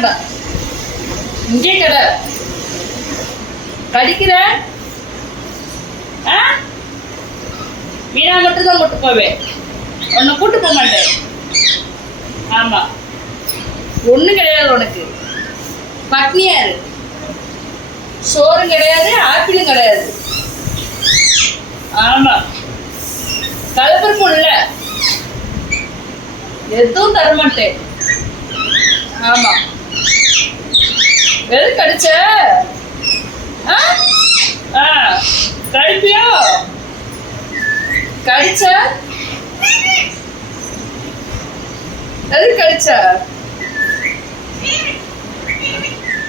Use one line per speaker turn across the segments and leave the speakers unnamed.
வேண்டாம். இங்கே கடை. கடிக்கிற மீனா மட்டும் தான் கூட்டு போவேன். உன்னை கூட்டு போக மாட்டேன். ஆமா. ஒண்ணு கிடையாது உனக்கு. பட்னியா இரு. சோறும் கிடையாது ஆப்பிளும் கிடையாது. ஆமா. கலப்பருப்பு இல்ல எதுவும் தரமாட்டேன். ஆமா. எது கடிச்ச ஆ? ஆ கடிப்பியோ கடிச்ச எது கடிச்ச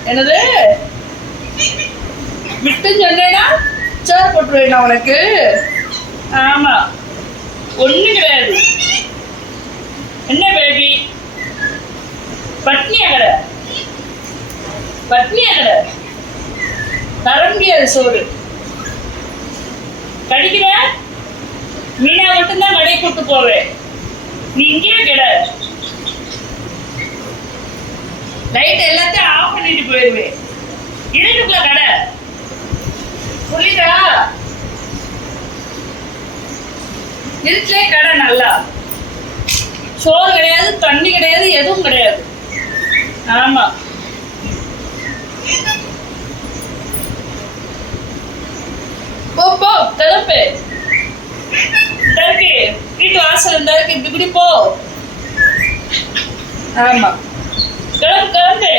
என்னது? விட்டுன்னு சொன்னேன்னா சேர் போட்டுருவேன் நான் உனக்கு? ஆமா. ஒண்ணும் கிடையாது. என்ன பேபி பட்னியா கடை பட்னியா கடை தர சோறு. கடிக்கிற மீனா மட்டும்தான் கடை கூட்டு போவேன் நீ இங்கேயே கிட. லைட் எல்லாத்தையும் ஆஃப் பண்ணிட்டு போயிடுவேன் இருட்டுக்குள்ள கடை. புரியுதா? இருட்டிலே கடை நல்லா. சோறு கிடையாது தண்ணி கிடையாது எதுவும் கிடையாது. ஆமா. போ கிளம்பு இந்த இருக்கு வீட்டு வாசல் இந்த இப்படி இப்படி போ ஆமா கிளம்பு கிளம்பு